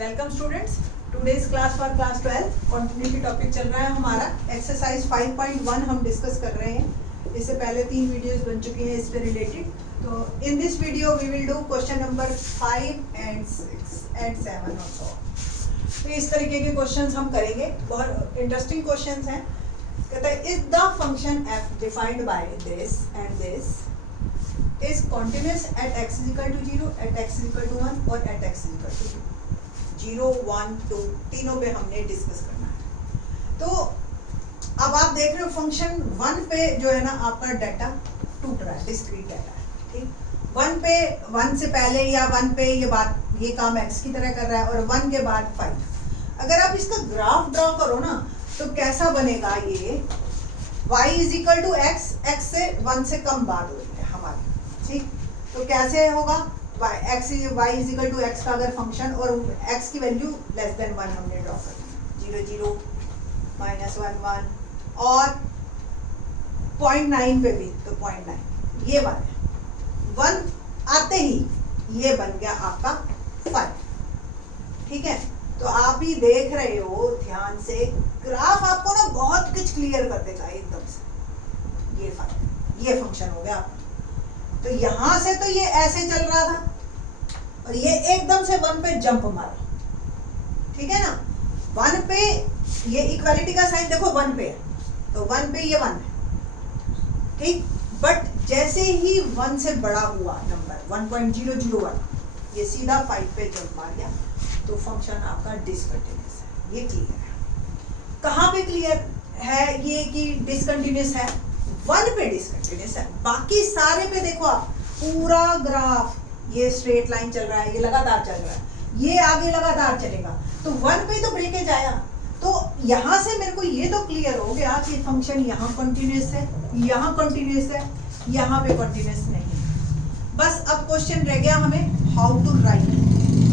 Welcome students, today's class for class 12 continuity topic चल रहा है हमारा एक्सरसाइज 5.1 हम डिस्कस कर रहे हैं। इससे पहले 3 वीडियोस बन चुकी हैं इस पे रिलेटेड। तो in this video we will do question number 5 and 6 and 7 also. तो इस तरीके के क्वेश्चंस हम करेंगे, बहुत इंटरेस्टिंग क्वेश्चंस हैं। कहता है is the function f defined by this and this is continuous at x is equal to 0, at x is equal to 1 और at x is equal to 0, 1, 2 तीनों पे हमने डिस्कस करना है। तो अब आप देख रहे हो फंक्शन 1 पे जो है ना आपका डाटा टूट रहा है, डिस्क्रीट डाटा है, ठीक। 1 पे 1 से पहले या 1 पे ये काम x की तरह कर रहा है और 1 के बाद 5। अगर आप इसका ग्राफ ड्रॉ करो ना तो कैसा बनेगा ये y is equal to x, x से 1 से कम बात हो रही है हमारी, ठीक। तो कैसे होगा y is equal to x का अगर फंक्शन और x की वैल्यू लेस देन 1 हमने ड्रॉ कर दी, 0 0 -1 1 और 0.9 पे भी तो 0.9 ये 1 आते ही ये बन गया आपका 5, ठीक है। तो आप ही देख रहे हो ध्यान से, ग्राफ आपको ना बहुत कुछ क्लियर कर देगा एकदम से। ये 5 ये फंक्शन हो गया आपका। तो यहां से तो ये ऐसे चल रहा था और ये एकदम से 1 पे जंप मारा, ठीक है ना। 1 पे ये इक्वालिटी का साइन देखो 1 पे है तो 1 पे ये 1 है, ठीक। बट जैसे ही 1 से बड़ा हुआ नंबर 1.001 ये सीधा 5 पे जंप मार गया, तो फंक्शन आपका डिसकंटिन्यूअस है। ये क्लियर है। कहाँ पे क्लियर है ये कि डिसकंटिन्यूअस है? 1 पे डिसकंटिन्यूअस है, बाकी सारे पे देखो आप पूरा ग्राफ ये स्ट्रेट लाइन चल रहा है, ये लगातार चल रहा है, ये आगे लगातार चलेगा। तो 1 पे तो ब्रेकेज आया। तो यहाँ से मेरे को ये तो क्लियर हो गया कि फंक्शन यहाँ कंटिन्यूअस है, यहाँ कंटिन्यूअस है, यहाँ पे कंटिन्यूअस नहीं है। बस अब क्वेश्चन रह गया हमें हाउ टू राइट,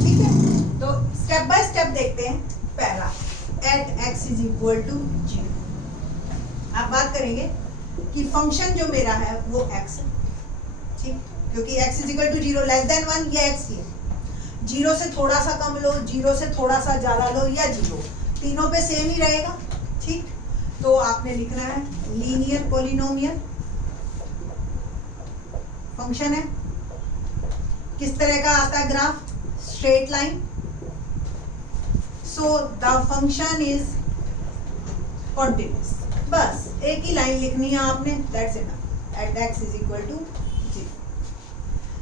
ठीक है। तो स्टेप बाय स्टेप देखते हैं। पहला at x is equal to 0। आप बात करेंगे कि फंक्शन जो मेरा है वो x है, ठीक, क्योंकि x is equal to 0 less than 1 ये x ही है। 0 से थोड़ा सा कम लो, 0 से थोड़ा सा ज़्यादा लो या 0, तीनों पे सेम ही रहेगा, ठीक। तो आपने लिखना है लीनियर पॉलिनोमियल फंक्शन है। किस तरह का आता है graph? Straight line. So the function is continuous. बस एक ही लाइन लिखनी है आपने, that's enough. At x is equal to 0।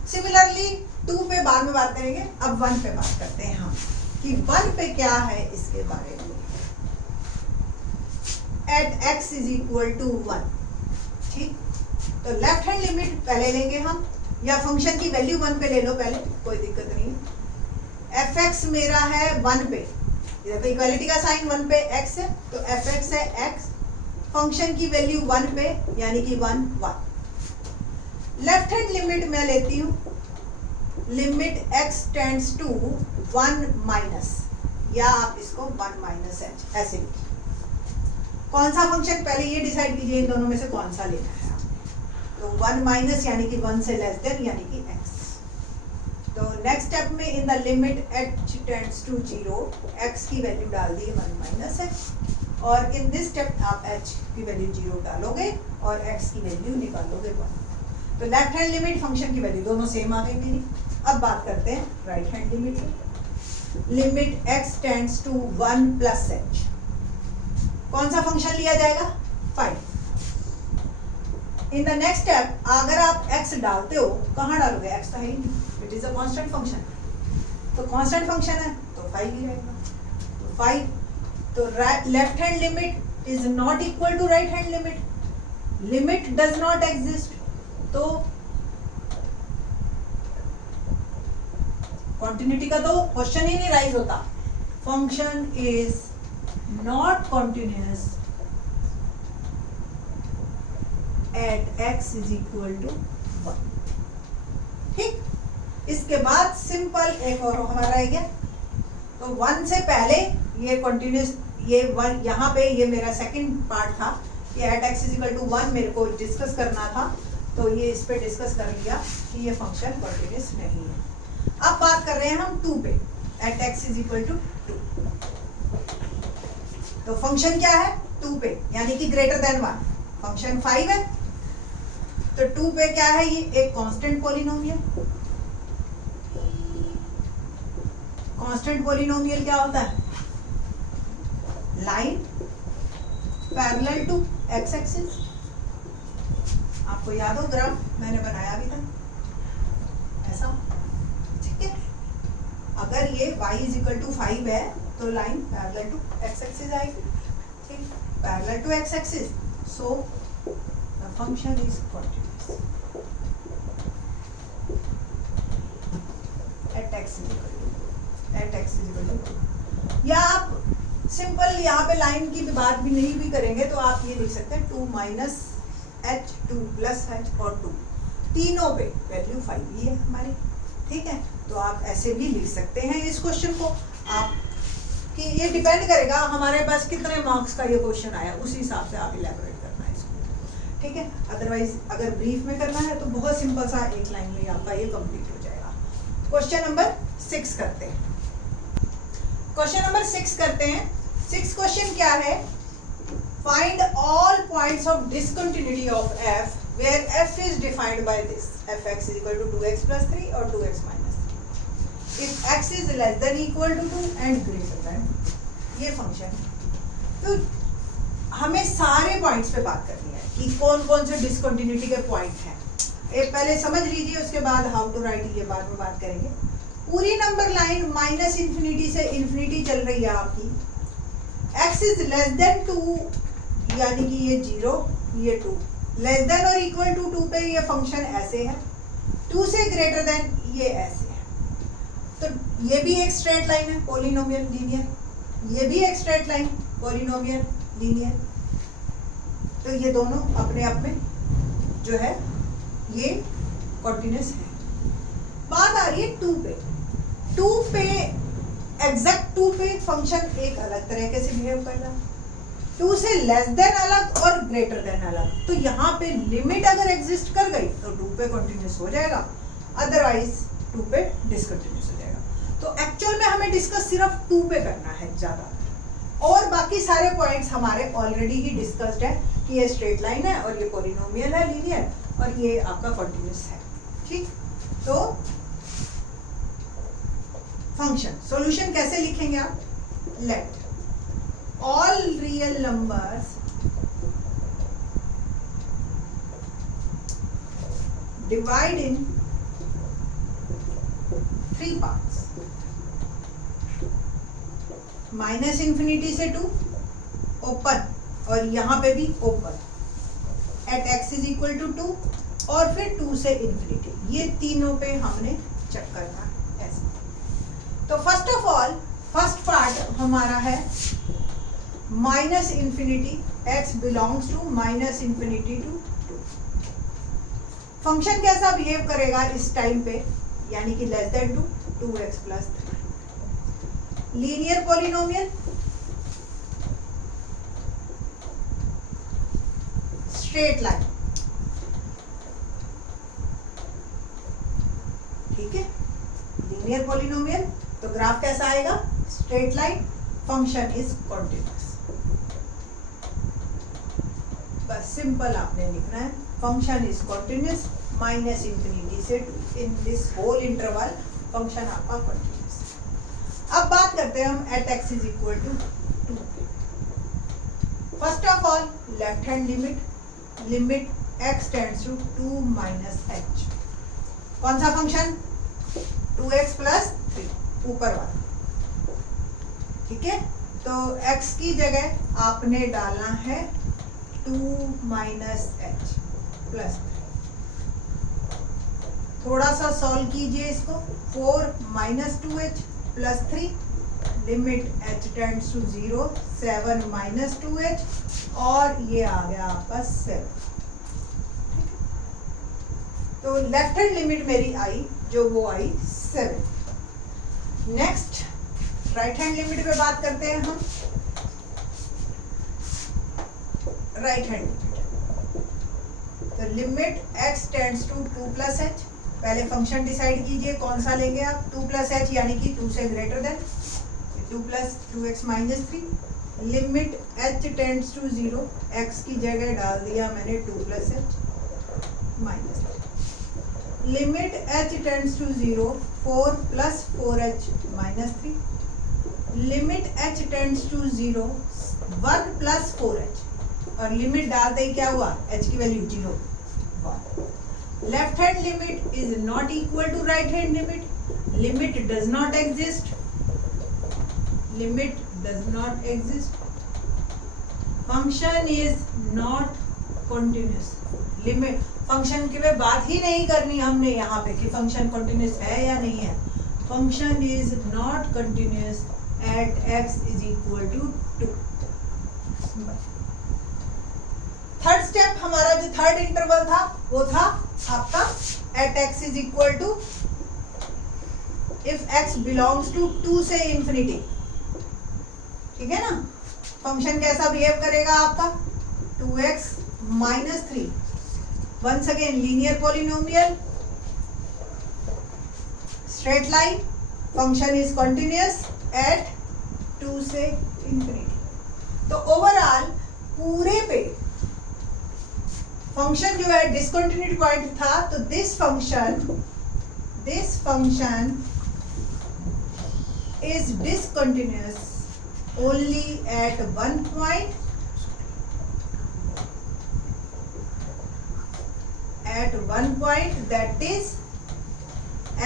Similarly 2 पे बाद में बात करेंगे, अब 1 पे बात करते हैं हम कि 1 पे क्या है इसके बारे में। At x is equal to 1, ठीक। तो लेफ्ट हैंड लिमिट पहले लेंगे हम, या फंक्शन की वैल्यू 1 पे ले लो पहले, कोई दिक्कत नहीं है। fx मेरा है 1 पे, तो इक्वालिटी का साइन 1 पे x है, तो fx है x, फंक्शन की वैल्यू 1 पे यानी कि 1 1। लेफ्ट हैंड लिमिट मैं लेती हूँ, limit x tends to 1 minus, या आप इसको 1 माइनस h ऐसे लिखिए। कौन सा फंक्शन पहले ये डिसाइड कीजिए इन दोनों में से कौन सा लेना है आपने। तो 1 माइनस यानी कि 1 से लेस देन यानी कि x। तो नेक्स्ट स्टेप में in the limit h tends to 0 x की वैल्यू डाल दी 1 माइनस h, और इन दिस स्टेप आप h की वैल्यू 0 डालोगे और x की वैल्यू निकालोगे 1। तो लेफ्ट हैंड लिमिट फंक्शन की वैल्यू दोनों सेम आ गई मेरी। अब बात करते हैं राइट हैंड लिमिट की। Limit x tends to 1 plus h, कौन सा फंक्शन लिया जाएगा? 5। इन द नेक्स्ट स्टेप अगर आप x डालते हो, कहाँ डालोगे? x तो है ही नहीं, it is a constant function. तो कांस्टेंट फंक्शन है तो 5 ही रहेगा। तो 5, तो left hand limit is not equal to right hand limit, limit does not exist, तो कॉन्टिन्यूटी का तो क्वेश्चन ही नहीं राइज होता। Function is not continuous at x is equal to 1, ठीक। इसके बाद सिंपल एक और हमारा रह गया। तो 1 से पहले ये कंटिन्यूस, ये 1 यहाँ पे ये मेरा सेकंड पार्ट था कि at x is equal to 1 मेरे को डिस्कस करना था, तो ये इस पे डिस्कस कर लिया कि ये फंक्शन कंटिन्यूस नहीं है। अब बात कर रहे हैं हम 2 पे, at x is equal to 2। तो फंक्शन क्या है 2 पे, यानी कि ग्रेटर देन 1। फंक्शन 5 है तो 2 पे क्या है, ये एक कांस्टेंट पॉलिनोमियल। कांस्टेंट पॉलिनोमियल क्या होता है, line parallel to x axis. आपको याद हो ग्राफ मैंने बनाया भी था ऐसा, ठीक है। अगर ये y इज इक्वल टू 5 है तो line parallel to x axis आएगी, ठीक, parallel to x axis, so the function is continuous at x is equal to. या आप सिंपल यहाँ पे लाइन की बात भी नहीं भी करेंगे तो आप ये लिख सकते हैं 2 माइनस h 2 प्लस h और 2, तीनों पे वैल्यू 5 ही है हमारी, ठीक है। तो आप ऐसे भी लिख सकते हैं इस क्वेश्चन को आप, कि ये डिपेंड करेगा हमारे पास कितने मार्क्स का ये क्वेश्चन आया, उसी हिसाब से आप इलेबोरेट करना है इसको, ठीक है। अदरवाइज अगर ब्रीफ में करना है तो बहुत सिंपल सा एक लाइन में आपका ये कंप्लीट हो जाएगा। क्वेश्चन नंबर 6 करते हैं। क्वेश्चन नंबर 6 करते हैं। 6 क्वेश्चन क्या है, find all points of discontinuity of f where f is defined by this, fx is equal to 2x plus 3 or 2x minus 3 if x is less than equal to 2 and greater than, ये function है। तो हमें सारे points पे बात करनी है कि कौन कौन से डिसकंटिन्यूटी के पॉइंट हैं। ये पहले समझ लीजिए, उसके बाद हाउ टू राइट ये बाद में बात करेंगे। पूरी नंबर लाइन माइनस इन्फिनिटी से इन्फिनिटी चल रही है आपकी, x इज लेस देन 2 यानी कि ये 0 ये 2, लेस देन और इक्वल टू 2 पे ये फंक्शन ऐसे है, 2 से ग्रेटर देन ये ऐसे है। तो ये भी एक स्ट्रेट लाइन है पॉलिनोमियल लीनियर, ये भी एक स्ट्रेट लाइन पॉलिनोमियल लीनियर। तो ये दोनों अपने आप में जो है ये कॉन्टिन्यूअस है। बात आ रही है 2 पे। 2 पे एग्जैक्ट 2 पे फंक्शन एक अलग तरीके से बिहेव कर रहा है, 2 से लेस देन अलग और ग्रेटर देन अलग। तो यहाँ पे लिमिट अगर एग्जिस्ट कर गई तो 2 पे कंटिन्यूअस हो जाएगा, अदरवाइज 2 पे डिसकंटिन्यूअस हो जाएगा। तो एक्चुअल में हमें डिस्कस सिर्फ 2 पे करना है ज़्यादा, और बाकी सारे पॉइंट्स हमारे ऑलरेडी ही डिस्कस्ड है कि ये स्ट्रेट लाइन है और ये पॉलिनोमियल है लीनियर और ये आपका कंटिन्यूअस है, ठीक। तो फंक्शन सॉल्यूशन कैसे लिखेंगे आप, let all real numbers divide in 3 parts, minus infinity से 2 ओपन और यहाँ पे भी open, at x is equal to 2 और फिर 2 से इन्फिनिटी, ये तीनों पे हमने चेक करना ऐसे। तो first of all first part हमारा है minus infinity, x belongs to minus infinity to 2। Function कैसा बिहेव करेगा इस टाइम पे, यानी कि less than 2, 2x plus 3। Linear polynomial, straight line, ठीक है। लीनियर पॉलिनोमियल तो ग्राफ कैसा आएगा, straight line, function is continuous. बस सिंपल आपने लिखना है, function is continuous minus infinity से 2, in this whole interval function आपका कंटिन्यूअस। अब बात करते हैं हम at x is equal to 2। First of all left hand limit x tends to 2 minus h। कौन सा फंक्शन, 2x प्लस 3 ऊपर वाला, ठीक है। तो x की जगह आपने डालना है 2 माइनस h प्लस 3। थोड़ा सा सॉल्व कीजिए इसको, 4 minus 2h plus 3, limit h tends to 0, 7 minus 2h और ये आ गया आपका 7। तो लेफ्ट हैंड लिमिट मेरी आई जो वो आई 7। नेक्स्ट राइट हैंड लिमिट पे बात करते हैं हम। राइट हैंड लिमिट, तो limit x tends to 2 plus h, पहले फंक्शन डिसाइड कीजिए कौन सा लेंगे आप, 2 प्लस एच यानी कि 2 से greater than 2 plus 2x minus 3, limit h tends to 0, x की जगह डाल दिया मैंने 2 plus h minus 3, limit h tends to 0, 4 plus 4h minus 3, limit h tends to 0, 1 plus 4h, और लिमिट डालते ही क्या हुआ, h की value 0, 1. Left hand limit is not equal to right hand limit, limit does not exist, limit does not exist, function is not continuous. Limit function की में बात ही नहीं करनी हमने यहाँ पे कि फंक्शन कंटिन्यूअस है या नहीं है. Function is not continuous at x is equal to 2. Third step हमारा जो थर्ड इंटरवल था वो था आपका at x is equal to if x belongs to 2 से इंफिनिटी. ठीक है ना. फंक्शन कैसा बिहेव करेगा आपका, 2x minus 3, once again linear polynomial, straight line, function is continuous at 2 से इंफिनिटी. तो ओवरऑल पूरे पे फंक्शन जो है डिसकंटिन्यूटी पॉइंट था, तो this function is discontinuous only at one point, that is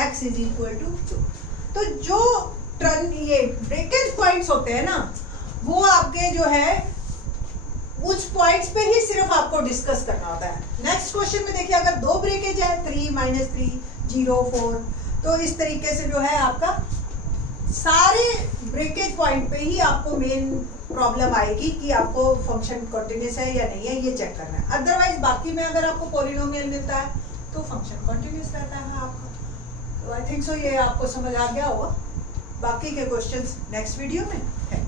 x is equal to 2. तो जो ये ब्रेकेज पॉइंट्स होते हैं ना, वो आपके जो है उस पॉइंट्स पे ही सिर्फ आपको डिस्कस करना होता है. नेक्स्ट क्वेश्चन में देखिए, अगर 2 ब्रेकेज है 3, -3, 0, 4, तो इस तरीके से जो है आपका सारे ब्रेकेज पॉइंट पे ही आपको मेन प्रॉब्लम आएगी कि आपको फंक्शन कंटिन्यूअस है या नहीं है, ये चेक करना है. अदरवाइज बाकी में अगर आपको पॉलिनोमियल मिलता है तो फंक्शन कंटिन्यूअस रहता है आपका. तो आई थिंक सो ये आपको समझ आ गया होगा. बाकी के क्वेश्चंस नेक्स्ट वीडियो में है.